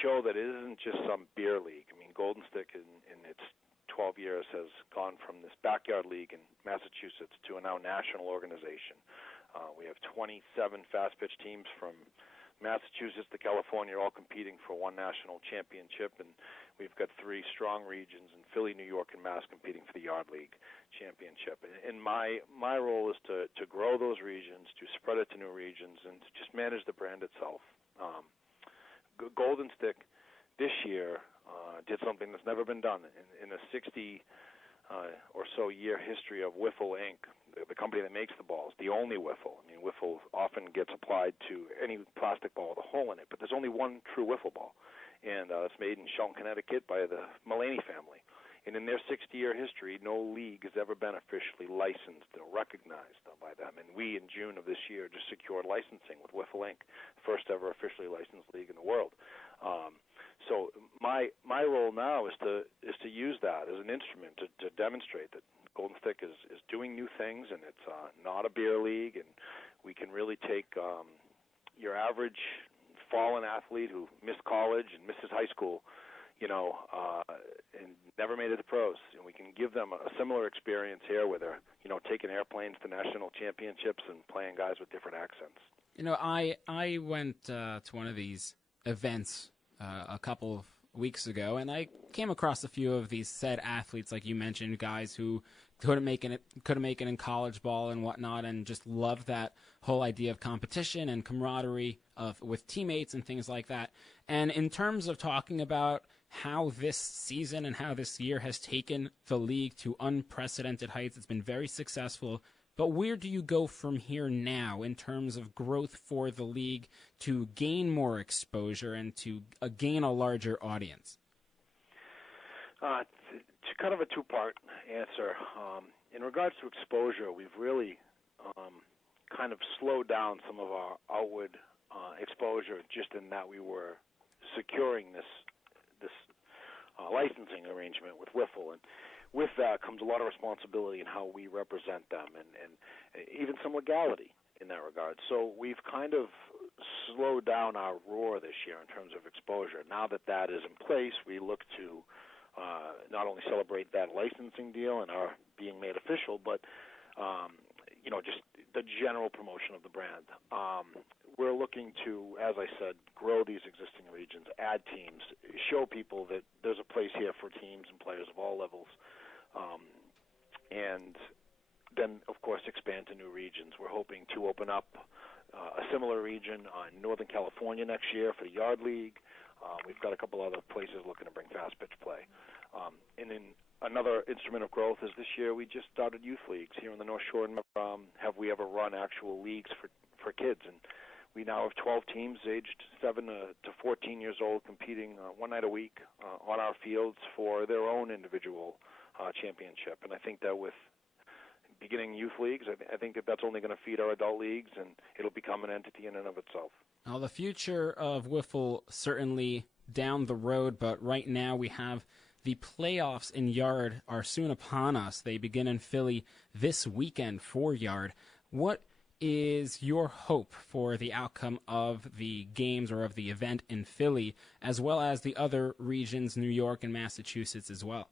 show that it isn't just some beer league. Golden Stick in its 12 years has gone from this backyard league in Massachusetts to a now national organization. We have 27 fast pitch teams from Massachusetts to California, all competing for one national championship, and we've got 3 strong regions in Philly, New York, and Mass competing for the Yard League championship. And my role is to grow those regions, to spread it to new regions, and to just manage the brand itself. Golden Stick this year did something that's never been done in the 60 or so year history of Wiffle Inc., the company that makes the balls, the only wiffle. Wiffle often gets applied to any plastic ball with a hole in it, but there's only one true wiffle ball, and it's made in Shelton, Connecticut by the Mullaney family. And in their 60-year history, no league has ever been officially licensed or recognized by them. And we, in June of this year, just secured licensing with Wiffle Inc., first ever officially licensed league in the world. So my role now is to use that as an instrument to demonstrate that Golden Stick is doing new things, and it's not a beer league, and We can really take your average fallen athlete who missed college and misses high school, and never made it to pros, and we can give them a similar experience here where they're, taking airplanes to national championships and playing guys with different accents. I went to one of these events a couple of weeks ago, and I came across a few of these said athletes, like you mentioned, guys who couldn't make it in college ball and whatnot, and just loved that whole idea of competition and camaraderie with teammates and things like that. And in terms of talking about how this season and how this year has taken the league to unprecedented heights, it's been very successful. But where do you go from here now in terms of growth for the league to gain more exposure and to gain a larger audience? It's kind of a two-part answer. In regards to exposure, we've really kind of slowed down some of our outward exposure, just in that we were securing this licensing arrangement with Wiffle, and with that comes a lot of responsibility in how we represent them, and even some legality in that regard. So we've kind of slowed down our roar this year in terms of exposure. Now that that is in place, we look to not only celebrate that licensing deal and our being made official, but just the general promotion of the brand. We're looking to, as I said, grow these existing regions, add teams, show people that there's a place here for teams and players of all levels, and then, of course, expand to new regions. We're hoping to open up a similar region in Northern California next year for the Yard League. We've got a couple other places looking to bring fast pitch play. And then another instrument of growth is this year we just started youth leagues here in the North Shore. And have we ever run actual leagues for kids? And we now have 12 teams aged 7 to 14 years old competing one night a week on our fields for their own individual championship. And I think that with beginning youth leagues, I think that's only going to feed our adult leagues, and it'll become an entity in and of itself. Now, the future of Wiffle certainly down the road, but right now we have the playoffs in Yard are soon upon us. They begin in Philly this weekend for Yard. What is your hope for the outcome of the games or of the event in Philly, as well as the other regions, New York and Massachusetts as well?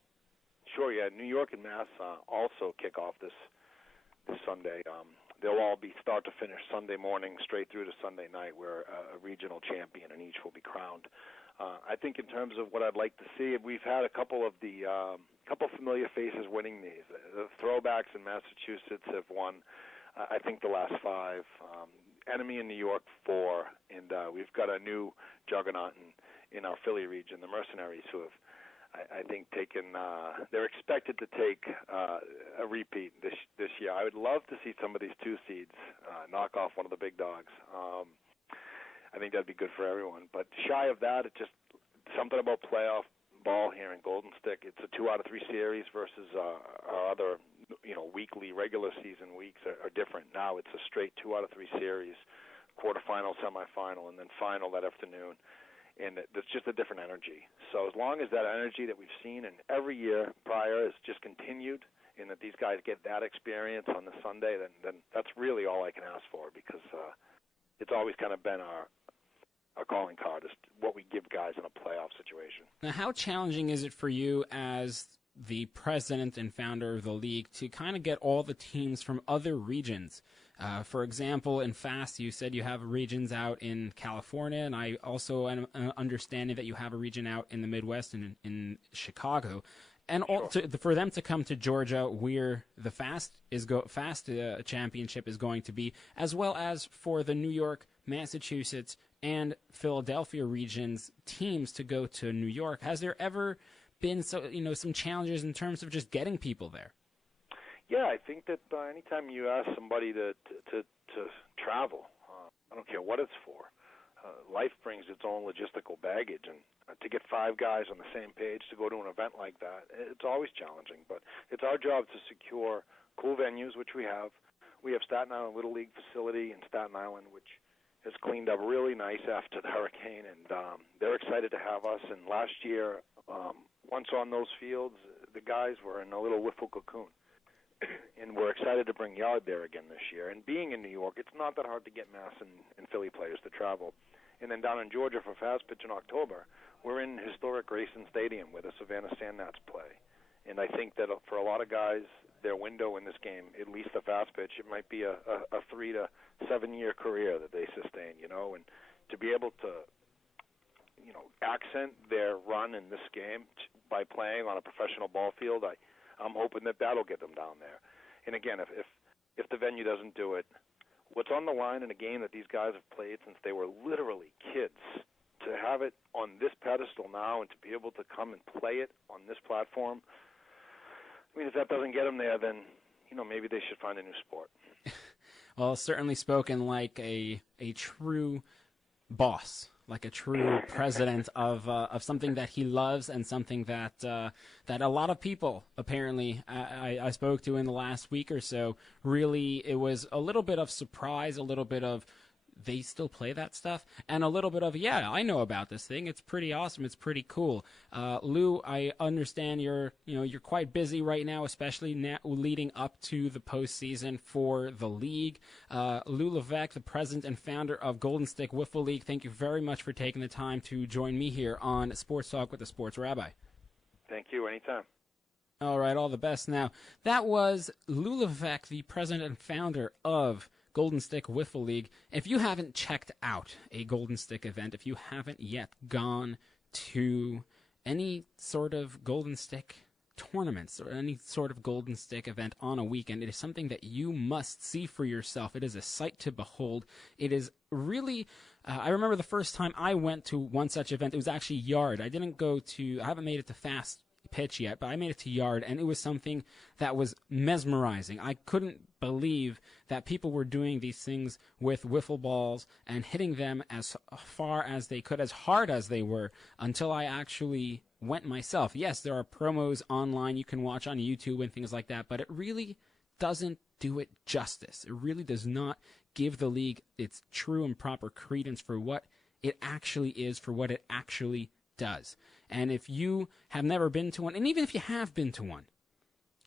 Sure, yeah. New York and Mass also kick off this Sunday. They'll all be start to finish Sunday morning straight through to Sunday night, where a regional champion and each will be crowned. I think in terms of what I'd like to see, we've had a couple of the familiar faces winning these. The throwbacks in Massachusetts have won, I think, the last 5. Enemy in New York 4, and we've got a new juggernaut in our Philly region, the Mercenaries, who have, I think, they're expected to take a repeat this year. I would love to see some of these 2 seeds knock off one of the big dogs. I think that'd be good for everyone. But shy of that, it's just something about playoff ball here in Golden Stick. It's a 2 out of 3 series versus our other, weekly regular season weeks are different. Now it's a straight 2 out of 3 series, quarterfinal, semifinal, and then final that afternoon. And there's just a different energy. So as long as that energy that we've seen in every year prior is just continued, and that these guys get that experience on the Sunday, then that's really all I can ask for, because it's always kind of been our calling card, is what we give guys in a playoff situation. Now, how challenging is it for you as the president and founder of the league to kind of get all the teams from other regions? For example, in FAST, you said you have regions out in California, and I also am understanding that you have a region out in the Midwest and in Chicago. And for them to come to Georgia, where the FAST championship is going to be, as well as for the New York, Massachusetts, and Philadelphia regions teams to go to New York, has there ever been some challenges in terms of just getting people there? Yeah, I think that anytime you ask somebody to travel, I don't care what it's for, life brings its own logistical baggage, and to get 5 guys on the same page to go to an event like that, it's always challenging. But it's our job to secure cool venues, which we have. We have Staten Island Little League facility in Staten Island, which has cleaned up really nice after the hurricane, and they're excited to have us. And last year, once on those fields, the guys were in a little wiffle cocoon. and we're excited to bring Yard there again this year. And being in New York, it's not that hard to get Mass and Philly players to travel. And then down in Georgia for Fast Pitch in October, we're in historic Grayson Stadium where the Savannah Sandgnats play. And I think that for a lot of guys, their window in this game, at least the Fast Pitch, it might be a 3 to 7 year career that they sustain, and to be able to, accent their run in this game by playing on a professional ball field, I'm hoping that that'll get them down there. And again, if the venue doesn't do it, what's on the line in a game that these guys have played since they were literally kids, to have it on this pedestal now and to be able to come and play it on this platform, I mean, if that doesn't get them there, then, maybe they should find a new sport. Well, certainly spoken like a true boss, like a true president of something that he loves and something that that a lot of people apparently I spoke to in the last week or so. Really, it was a little bit of surprise, a little bit of they still play that stuff, and a little bit of, yeah, I know about this thing. It's pretty awesome. It's pretty cool. Lou, I understand you're quite busy right now, especially now leading up to the postseason for the league. Lou Levesque, the president and founder of Golden Stick Wiffle League, thank you very much for taking the time to join me here on Sports Talk with the Sports Rabbi. Thank you. Anytime. All right, all the best. Now, that was Lou Levesque, the president and founder of Golden Stick Wiffle League. If you haven't checked out a Golden Stick event, if you haven't yet gone to any sort of Golden Stick tournaments or any sort of Golden Stick event on a weekend, it is something that you must see for yourself. It is a sight to behold. It is really, I remember the first time I went to one such event, it was actually Yard. I haven't made it to Fast Pitch yet, but I made it to Yard, and it was something that was mesmerizing. I couldn't believe that people were doing these things with wiffle balls and hitting them as far as they could, as hard as they were, until I actually went myself. Yes, there are promos online you can watch on YouTube and things like that, but it really doesn't do it justice. It really does not give the league its true and proper credence for what it actually is, for what it actually does. And if you have never been to one, and even if you have been to one,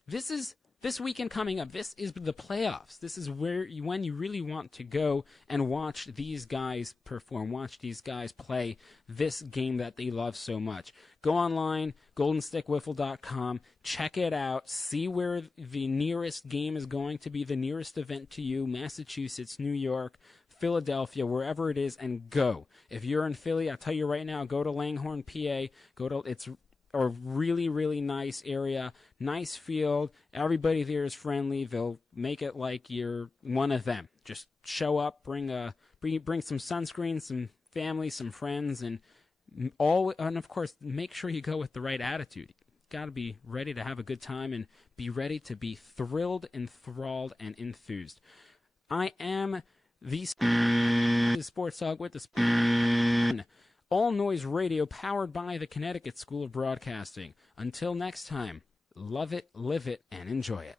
this weekend coming up, this is the playoffs. This is when you really want to go and watch these guys perform, watch these guys play this game that they love so much. Go online, goldenstickwiffle.com, check it out, see where the nearest game is going to be, the nearest event to you, Massachusetts, New York, Philadelphia, wherever it is, and go. If you're in Philly, I'll tell you right now, go to Langhorne, PA. It's a really, really nice area, nice field. Everybody there is friendly. They'll make it like you're one of them. Just show up, bring some sunscreen, some family, some friends, and of course, make sure you go with the right attitude. Got to be ready to have a good time and be ready to be thrilled, enthralled, and enthused. I am the Sports Talk with the All Noise Radio, powered by the Connecticut School of Broadcasting. Until next time, love it, live it, and enjoy it.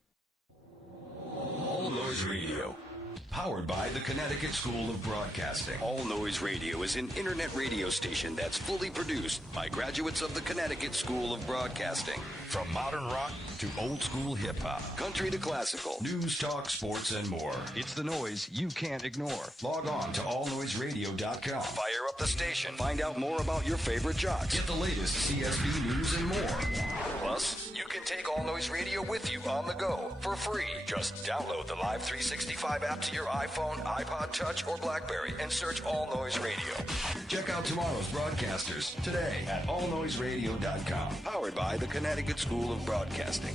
All Noise Radio, powered by the Connecticut School of Broadcasting. All Noise Radio is an internet radio station that's fully produced by graduates of the Connecticut School of Broadcasting. From modern rock to old school hip hop, country to classical, news, talk, sports, and more. It's the noise you can't ignore. Log on to allnoiseradio.com. Fire up the station. Find out more about your favorite jocks. Get the latest CSB news and more. Plus, you can take All Noise Radio with you on the go for free. Just download the Live 365 app to your iPhone, iPod Touch, or BlackBerry and search All Noise Radio. Check out tomorrow's broadcasters today at allnoiseradio.com. Powered by the Connecticut School of Broadcasting.